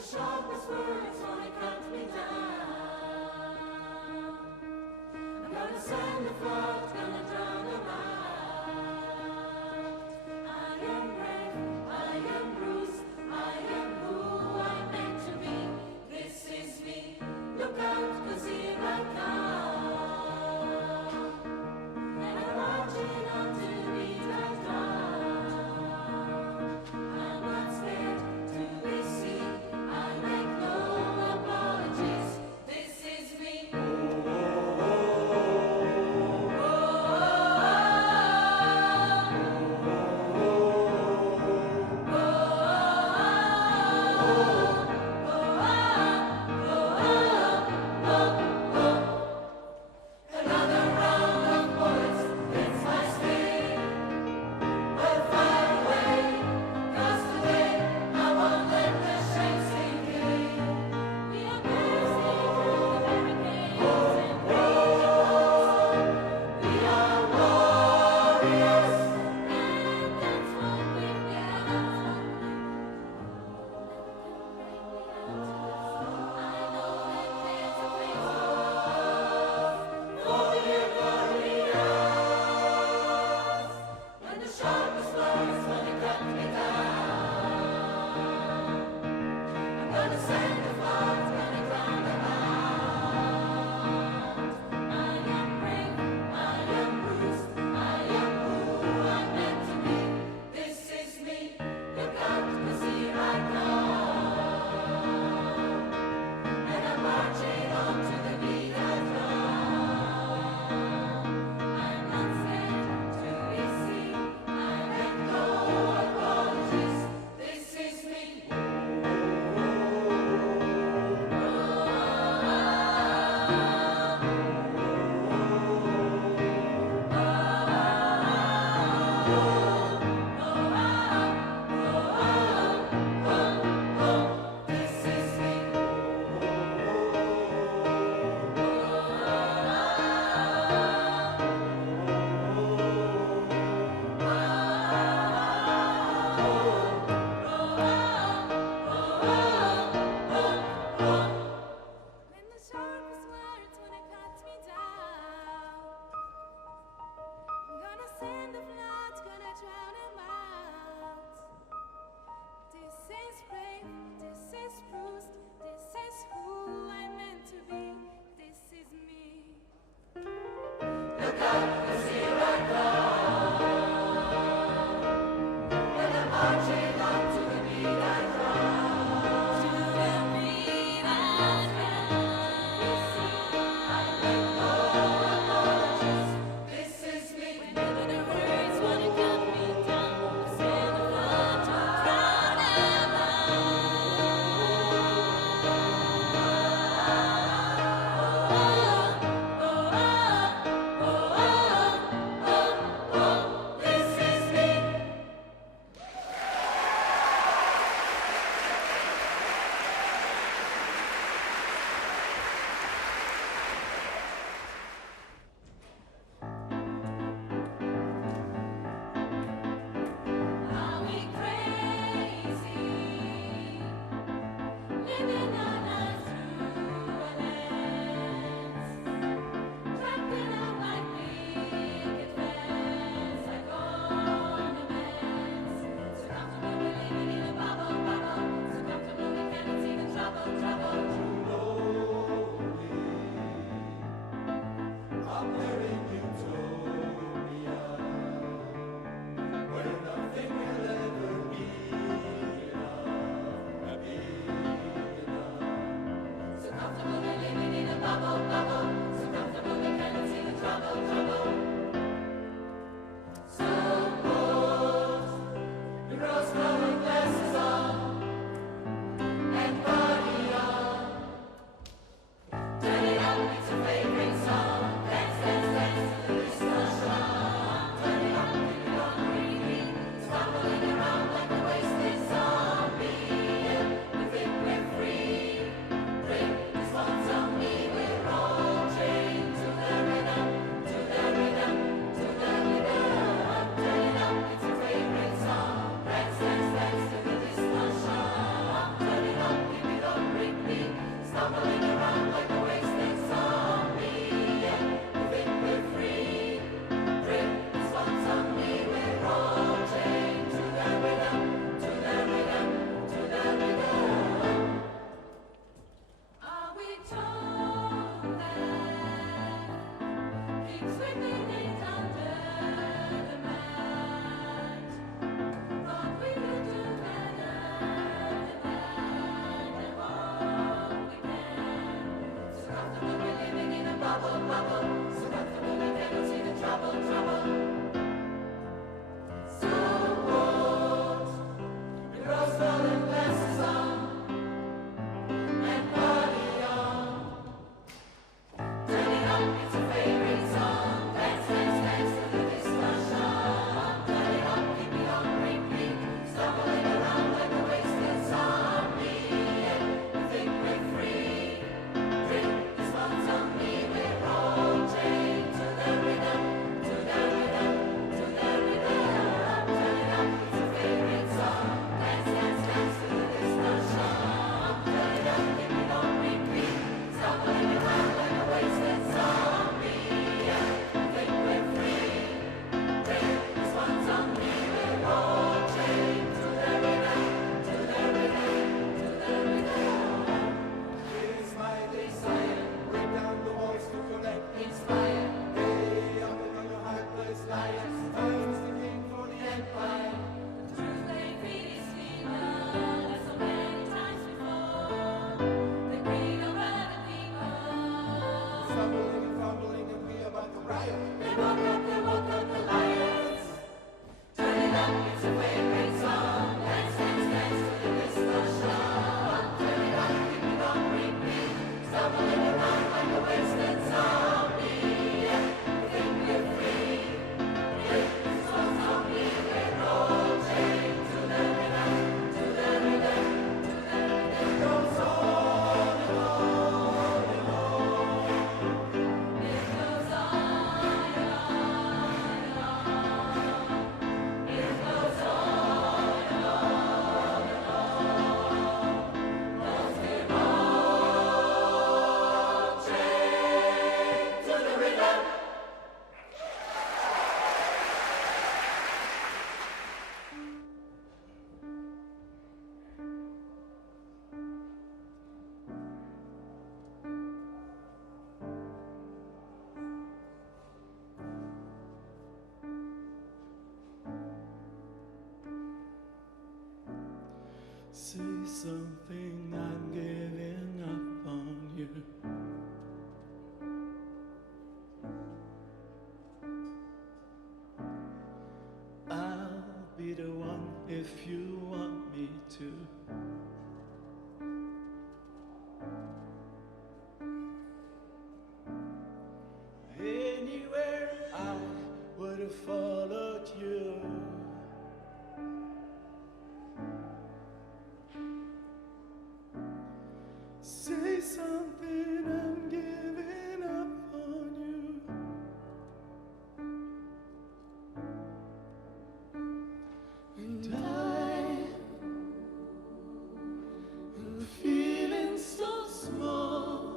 sharpest words wanna cut me down. I'm gonna send the flood, gonna drown them out. I am brave, I am bruised, I am who I'm meant to be. This is me, look out, 'cause here I come. And I'm marching on to meet that dawn. I'm not scared to be seen, I make no apologies. This is me. Oh, oh, oh, oh. Say something, I'm giving up on you. I'll be the one if you want me to. Anywhere I would have followed you. Say something, I'm giving up on you. And I'm feeling so small.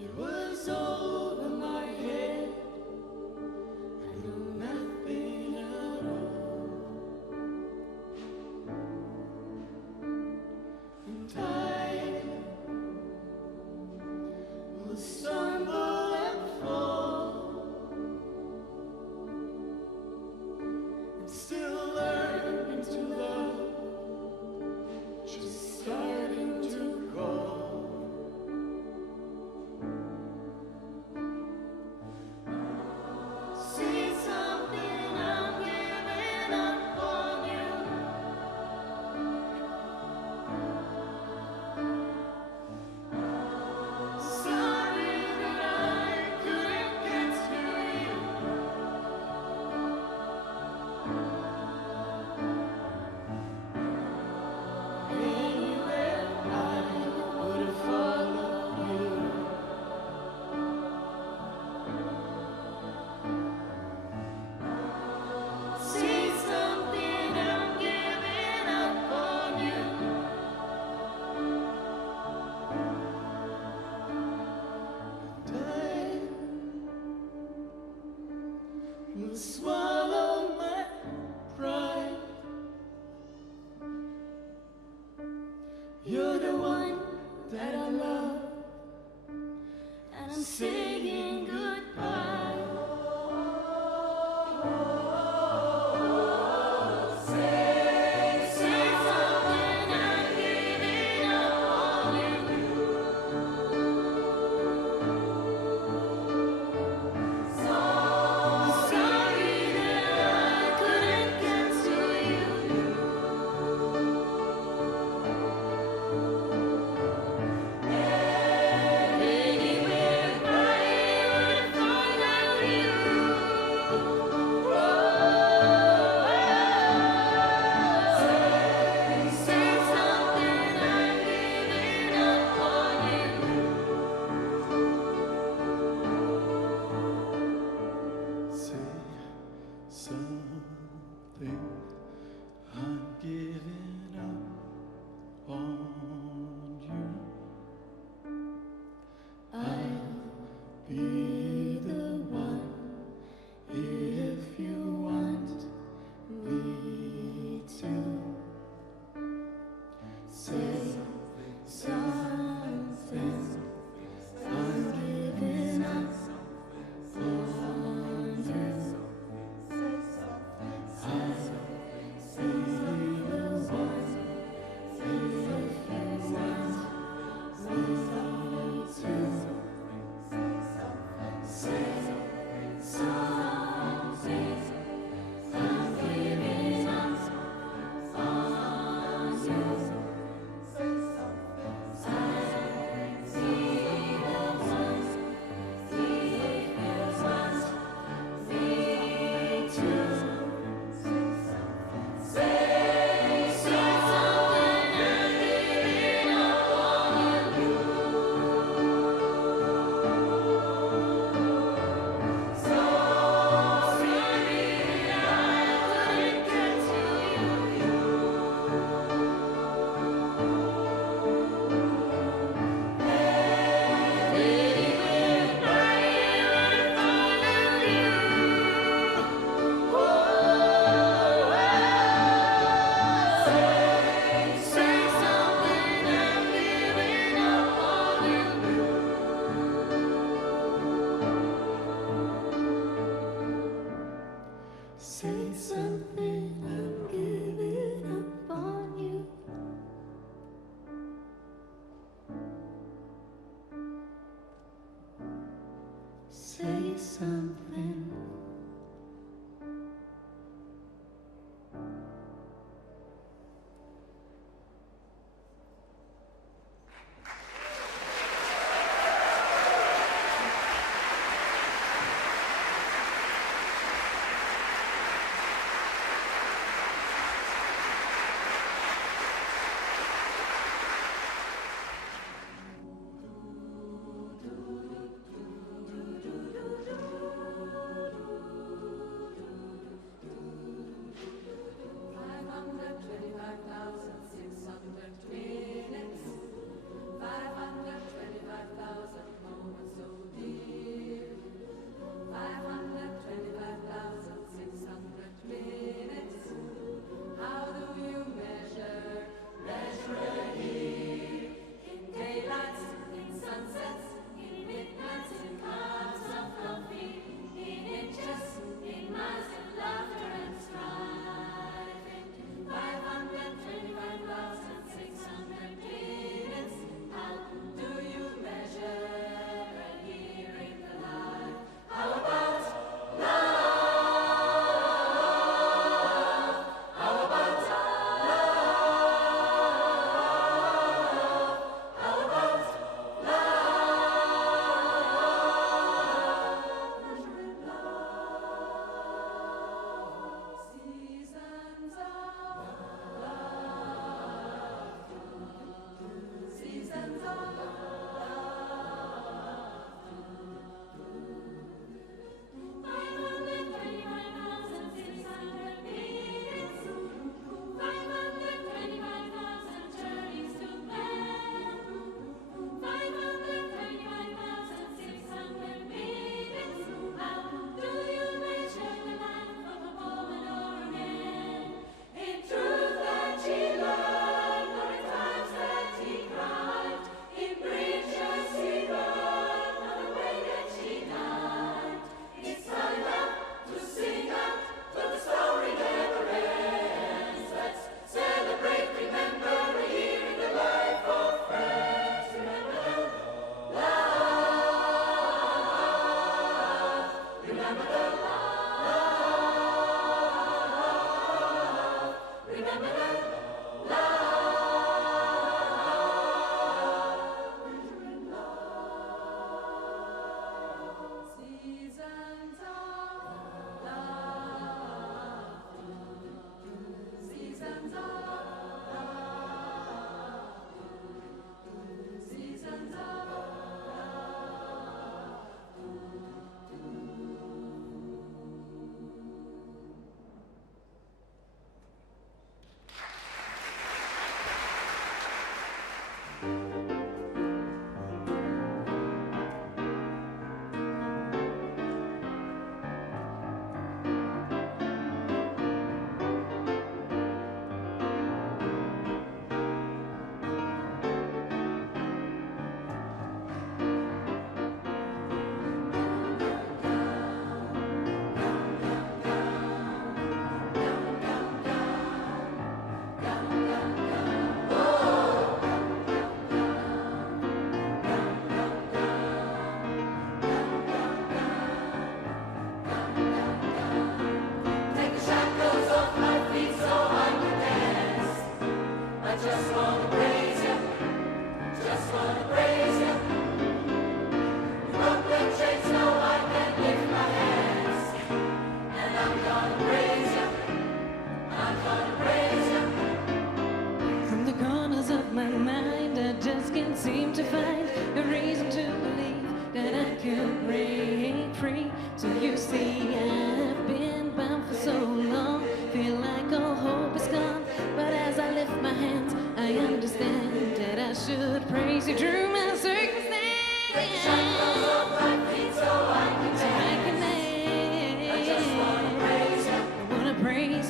It was over my head. I knew nothing at all. And I will stumble and fall. I'm still learning to love, just starting to crawl. Say something, I'm giving up on you. Sorry that I couldn't get to you. Anywhere I would have followed you. Say something, I'm giving up on you. And I will swallow my pride. You're the one that I love, and I'm saying goodbye. Say something, I'm giving up on you. Sorry that I couldn't get to you. Anywhere I would follow you. Say something, I'm giving up on you. Say something, I'm giving up on you. I'll be the one if you want me to. Say something, I'm giving up on you. I'll be the one if you want me to. Say something, I'm giving up on you. Say something, I'm giving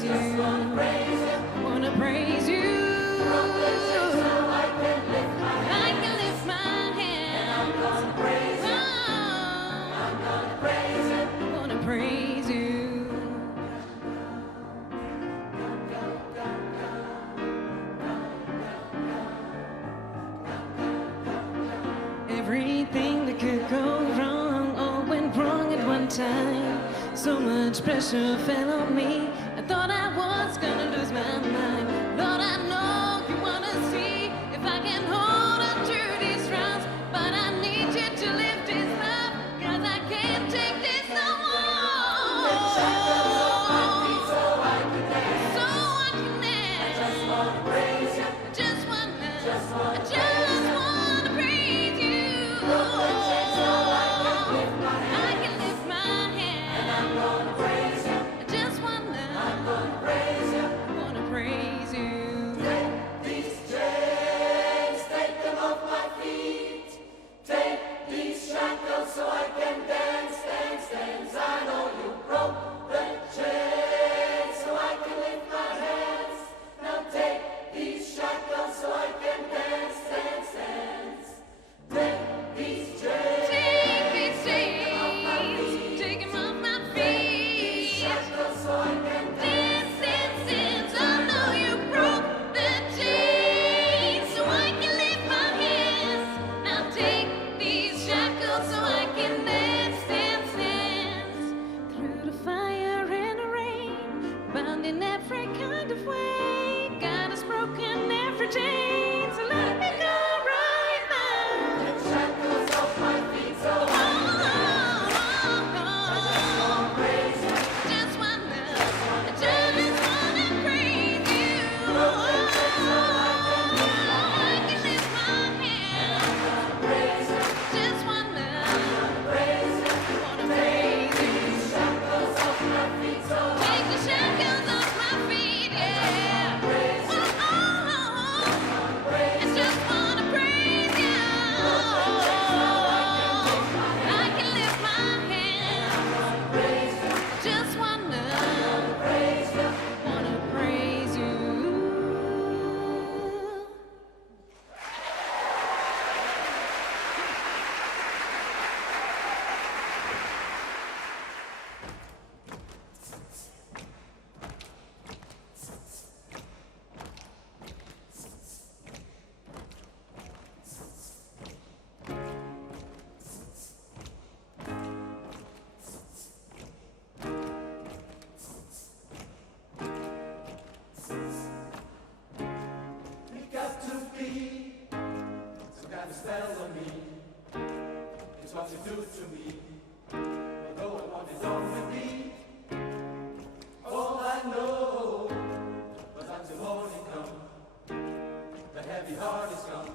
praise you. Wanna praise you. I can lift my hands. Wanna praise you. Everything that could go wrong all went wrong at one time. So much pressure fell on me. I thought I was gonna lose my mind. Thought I know you wanna see if I can hold on to these rounds. But I need you to lift this up, 'cause I can't take this no more. So I can dance. I just wanna praise you. I just wanna praise you. I can lift my hand. And I'm gonna praise you. I just wanna praise you. Wanna praise you. Take these chains, take them off my feet. Take these shackles so I can dance, dance, dance. I know you broke the chains so I can lift my hands. Now take these shackles so I can dance, dance, dance. Take these chains, Take these chains, take 'em off my feet. shackles so I can Dance, dance, dance. I know you broke the chains so I can lift my hands. Now take these shackles so I can dance, dance, dance. Through the fire and the rain, bound in every kind of way. God has broken every chain, so let me go right now. take shackles off my feet so I praise you. Just wanna praise you. I can lift my hand. Praise you, Just wanna praise you. praise you. Shackles off my feet so Take the shackles off my feet, yeah. I just wanna praise you. I can lift my hand. Just wanna praise you. Wanna praise you. you got to be some kind of spell on me. It's what you do to me. Although I want it on the beat. All I know, but until morning come, the heavy heart is gone.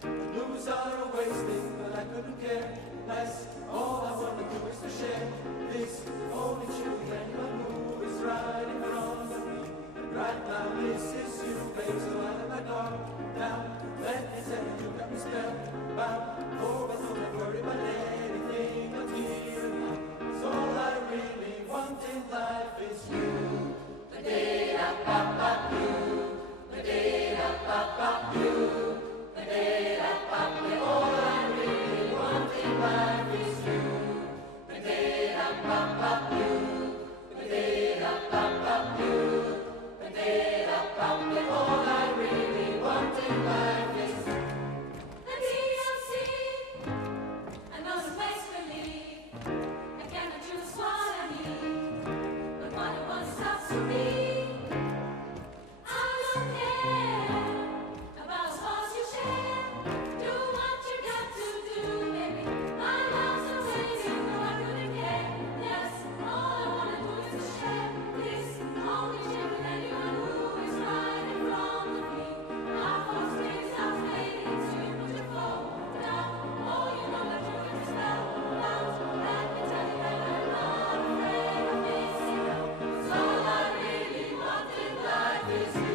The blues are a wasting, but I couldn't care less. All I wanna do is to share this only children who is right in front of me. And right now this is you, babe, so I let my guard down. Let me tell you, you got me spellbound. Oh, but don't worry about anything that's here and now. 'Cause all I really want in life is you. Another place to live. I cannot choose what I need, but what I want is up to me. I don't care about the horse you share. Do what you got to do, baby. My love's amazing, no I couldn't care. Yes, all I wanna do is to share this. Only share with anyone who is right in front of me. Our first days are fading, so you put your phone down. Oh, you know that you is spellbound. Let me tell you that I'm not afraid of missing you. 'Cause all I really want in life is you.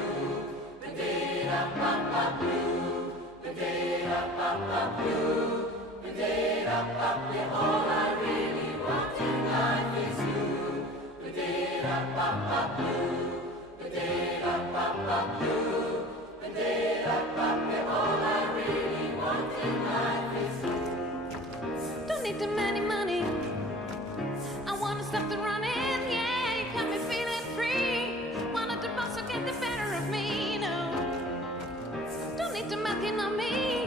All I really want in life is you. thinking of me.